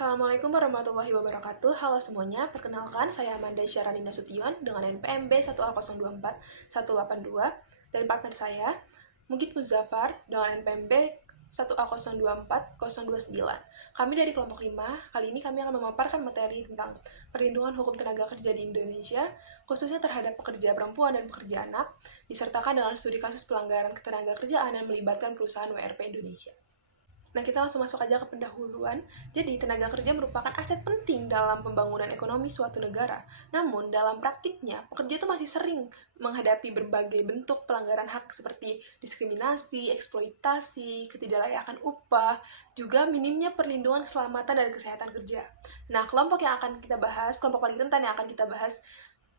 Assalamualaikum warahmatullahi wabarakatuh. Halo semuanya, perkenalkan saya Amanda Syarani Nasution dengan NPMB 1A024-182 dan partner saya Mugit Muzaffar dengan NPMB 1A024-029. Kami dari kelompok 5, kali ini kami akan memaparkan materi tentang perlindungan hukum tenaga kerja di Indonesia, khususnya terhadap pekerja perempuan dan pekerja anak, disertakan dengan studi kasus pelanggaran ketenaga kerjaan yang melibatkan perusahaan WRP Indonesia. Nah, kita langsung masuk aja ke pendahuluan. Jadi, tenaga kerja merupakan aset penting dalam pembangunan ekonomi suatu negara. Namun, dalam praktiknya, pekerja itu masih sering menghadapi berbagai bentuk pelanggaran hak seperti diskriminasi, eksploitasi, ketidaklayakan upah, juga minimnya perlindungan keselamatan dan kesehatan kerja. Nah, kelompok yang akan kita bahas, kelompok paling rentan yang akan kita bahas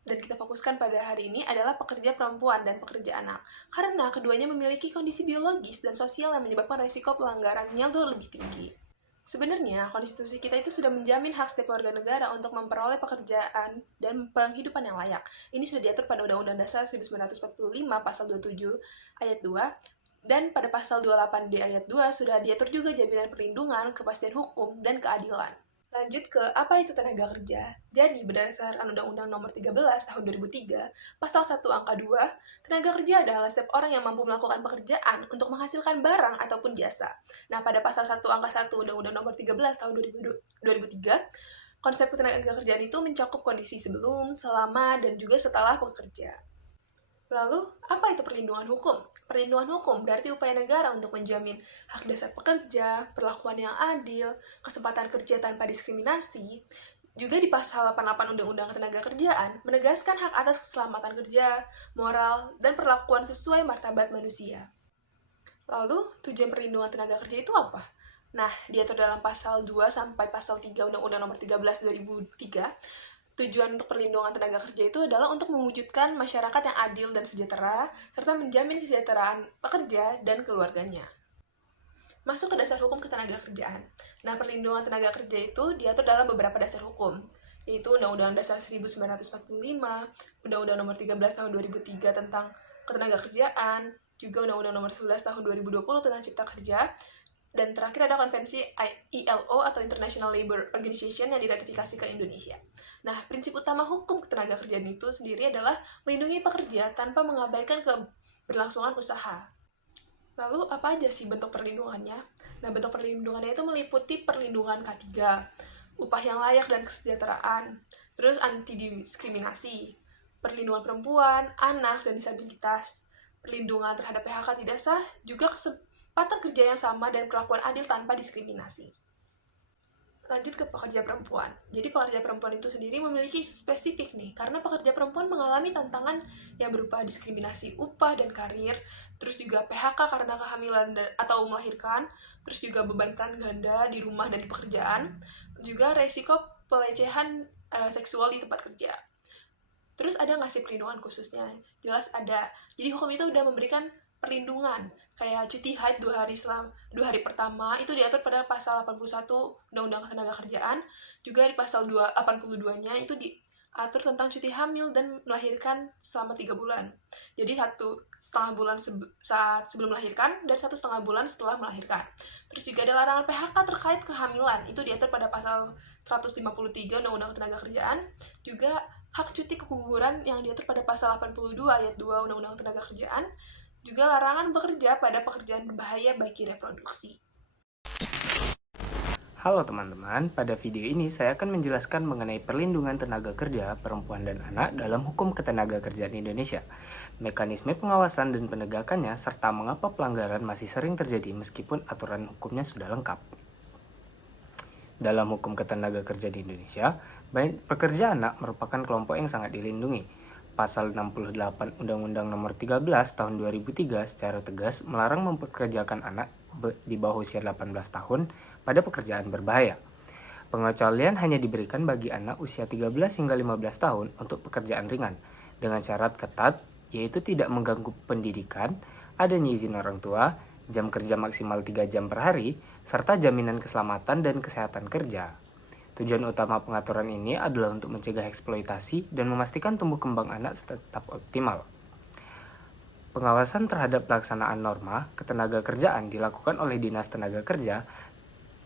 dan kita fokuskan pada hari ini adalah pekerja perempuan dan pekerja anak. Karena keduanya memiliki kondisi biologis dan sosial yang menyebabkan resiko pelanggarannya tuh lebih tinggi. Sebenarnya, konstitusi kita itu sudah menjamin hak setiap warga negara untuk memperoleh pekerjaan dan penghidupan yang layak. Ini sudah diatur pada Undang-Undang Dasar 1945 pasal 27 ayat 2, dan pada pasal 28D ayat 2 sudah diatur juga jaminan perlindungan, kepastian hukum, dan keadilan. Lanjut ke apa itu tenaga kerja. Jadi, berdasarkan Undang-Undang Nomor 13 Tahun 2003, Pasal 1 Angka 2, tenaga kerja adalah setiap orang yang mampu melakukan pekerjaan untuk menghasilkan barang ataupun jasa. Nah, pada Pasal 1 Angka 1 Undang-Undang Nomor 13 Tahun 2003, konsep ketenaga kerjaan itu mencakup kondisi sebelum, selama, dan juga setelah bekerja. Lalu, apa itu perlindungan hukum? Perlindungan hukum berarti upaya negara untuk menjamin hak dasar pekerja, perlakuan yang adil, kesempatan kerja tanpa diskriminasi. Juga di pasal 88 Undang-Undang Ketenagakerjaan, menegaskan hak atas keselamatan kerja, moral, dan perlakuan sesuai martabat manusia. Lalu, tujuan perlindungan tenaga kerja itu apa? Nah, diatur dalam pasal 2 sampai pasal 3 Undang-Undang Nomor 13 2003, tujuan untuk perlindungan tenaga kerja itu adalah untuk mewujudkan masyarakat yang adil dan sejahtera, serta menjamin kesejahteraan pekerja dan keluarganya. Masuk ke dasar hukum ketenagakerjaan. Nah, perlindungan tenaga kerja itu diatur dalam beberapa dasar hukum, yaitu Undang-Undang Dasar 1945, Undang-Undang Nomor 13 Tahun 2003 tentang ketenagakerjaan, juga Undang-Undang Nomor 11 Tahun 2020 tentang Cipta Kerja, dan terakhir ada konvensi ILO atau International Labour Organization yang diratifikasi ke Indonesia. Nah, prinsip utama hukum ketenagakerjaan itu sendiri adalah melindungi pekerja tanpa mengabaikan keberlangsungan usaha. Lalu, apa aja sih bentuk perlindungannya? Nah, bentuk perlindungannya itu meliputi perlindungan K3, upah yang layak dan kesejahteraan, terus anti-diskriminasi, perlindungan perempuan, anak, dan disabilitas, perlindungan terhadap PHK tidak sah, juga kesempatan kerja yang sama dan perlakuan adil tanpa diskriminasi. Lanjut ke pekerja perempuan. Jadi pekerja perempuan itu sendiri memiliki isu spesifik nih, karena pekerja perempuan mengalami tantangan yang berupa diskriminasi upah dan karir, terus juga PHK karena kehamilan atau melahirkan, terus juga beban peran ganda di rumah dan di pekerjaan, juga resiko pelecehan seksual di tempat kerja. Terus ada nggak sih perlindungan khususnya? Jelas ada. Jadi hukum itu udah memberikan perlindungan. Kayak cuti haid 2 hari pertama itu diatur pada pasal 81 Undang-Undang Ketenagakerjaan. Juga di pasal 82-nya itu diatur tentang cuti hamil dan melahirkan selama 3 bulan. Jadi 1,5 bulan saat sebelum melahirkan dan 1,5 bulan setelah melahirkan. Terus juga ada larangan PHK terkait kehamilan. Itu diatur pada pasal 153 Undang-Undang Ketenagakerjaan. Juga hak cuti keguguran yang diatur pada pasal 82 ayat 2 Undang-Undang Ketenagakerjaan, juga larangan bekerja pada pekerjaan berbahaya bagi reproduksi. Halo teman-teman, pada video ini saya akan menjelaskan mengenai perlindungan tenaga kerja, perempuan dan anak dalam hukum ketenagakerjaan Indonesia, mekanisme pengawasan dan penegakannya, serta mengapa pelanggaran masih sering terjadi meskipun aturan hukumnya sudah lengkap. Dalam hukum ketenagakerjaan di Indonesia, pekerja anak merupakan kelompok yang sangat dilindungi. Pasal 68 Undang-Undang Nomor 13 Tahun 2003 secara tegas melarang mempekerjakan anak di bawah usia 18 tahun pada pekerjaan berbahaya. Pengecualian hanya diberikan bagi anak usia 13 hingga 15 tahun untuk pekerjaan ringan, dengan syarat ketat, yaitu tidak mengganggu pendidikan, adanya izin orang tua, jam kerja maksimal 3 jam per hari, serta jaminan keselamatan dan kesehatan kerja. Tujuan utama pengaturan ini adalah untuk mencegah eksploitasi dan memastikan tumbuh kembang anak tetap optimal. Pengawasan terhadap pelaksanaan norma ketenagakerjaan dilakukan oleh Dinas Tenaga Kerja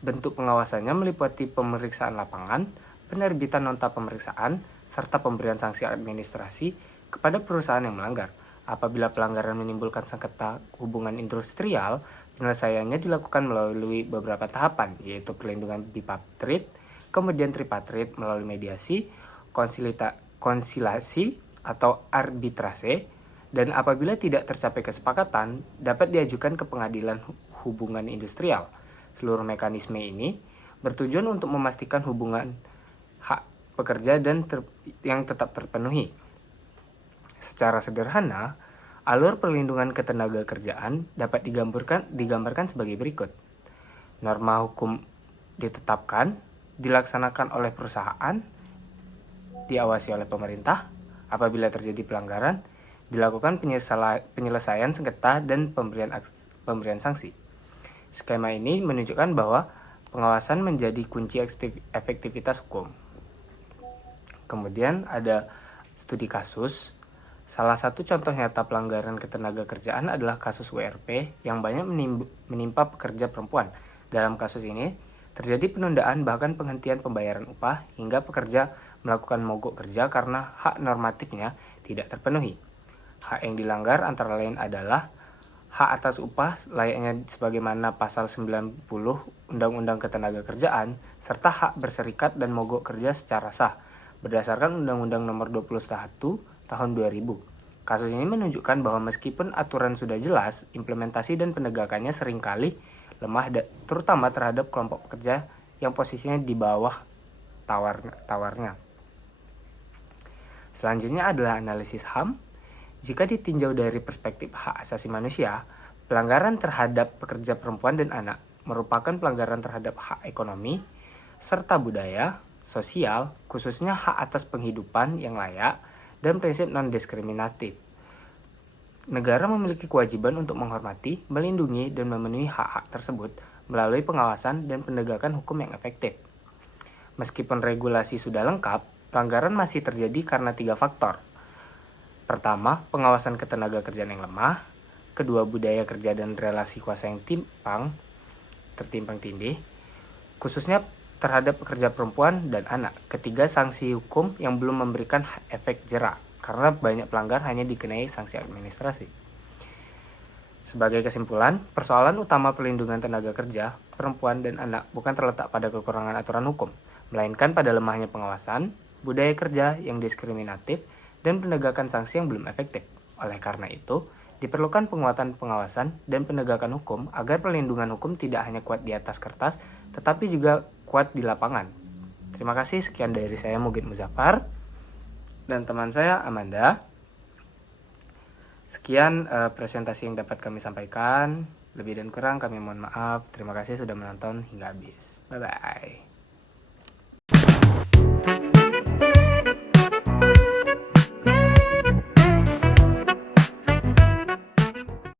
Bentuk pengawasannya meliputi pemeriksaan lapangan, penerbitan nota pemeriksaan, serta pemberian sanksi administrasi kepada perusahaan yang melanggar. Apabila pelanggaran menimbulkan sengketa hubungan industrial, penyelesaiannya dilakukan melalui beberapa tahapan, yaitu perlindungan bipartit, kemudian tripartit melalui mediasi, konsilasi atau arbitrase, dan apabila tidak tercapai kesepakatan, dapat diajukan ke pengadilan hubungan industrial. Seluruh mekanisme ini bertujuan untuk memastikan hubungan hak pekerja yang tetap terpenuhi. Secara sederhana, alur perlindungan ketenagakerjaan dapat digambarkan sebagai berikut. Norma hukum ditetapkan, dilaksanakan oleh perusahaan, diawasi oleh pemerintah. Apabila terjadi pelanggaran, dilakukan penyelesaian sengketa dan pemberian sanksi. Skema ini menunjukkan bahwa pengawasan menjadi kunci efektivitas hukum. Kemudian ada studi kasus. Salah satu contoh nyata pelanggaran ketenagakerjaan adalah kasus WRP yang banyak menimpa pekerja perempuan. Dalam kasus ini, terjadi penundaan bahkan penghentian pembayaran upah hingga pekerja melakukan mogok kerja karena hak normatifnya tidak terpenuhi. Hak yang dilanggar antara lain adalah hak atas upah layaknya sebagaimana pasal 90 Undang-Undang Ketenagakerjaan, serta hak berserikat dan mogok kerja secara sah, berdasarkan Undang-Undang Nomor 21 Tahun 2000. Kasus ini menunjukkan bahwa meskipun aturan sudah jelas, implementasi dan penegakannya seringkali lemah, terutama terhadap kelompok pekerja yang posisinya di bawah tawarnya. Selanjutnya adalah analisis HAM. Jika ditinjau dari perspektif hak asasi manusia, pelanggaran terhadap pekerja perempuan dan anak merupakan pelanggaran terhadap hak ekonomi, serta budaya, sosial, khususnya hak atas penghidupan yang layak, dan prinsip non-diskriminatif. Negara memiliki kewajiban untuk menghormati, melindungi, dan memenuhi hak-hak tersebut melalui pengawasan dan penegakan hukum yang efektif. Meskipun regulasi sudah lengkap, pelanggaran masih terjadi karena 3 faktor. Pertama, pengawasan ketenagakerjaan yang lemah. Kedua, budaya kerja dan relasi kuasa yang tertimpang tindih, khususnya terhadap pekerja perempuan dan anak. Ketiga, sanksi hukum yang belum memberikan efek jera, karena banyak pelanggar hanya dikenai sanksi administrasi. Sebagai kesimpulan, persoalan utama perlindungan tenaga kerja, perempuan dan anak bukan terletak pada kekurangan aturan hukum, melainkan pada lemahnya pengawasan, budaya kerja yang diskriminatif, dan penegakan sanksi yang belum efektif. Oleh karena itu, diperlukan penguatan pengawasan dan penegakan hukum agar perlindungan hukum tidak hanya kuat di atas kertas, tetapi juga kuat di lapangan. Terima kasih, sekian dari saya Mugid Muzaffar dan teman saya Amanda. Sekian presentasi yang dapat kami sampaikan. Lebih dan kurang kami mohon maaf. Terima kasih sudah menonton hingga habis. Bye-bye.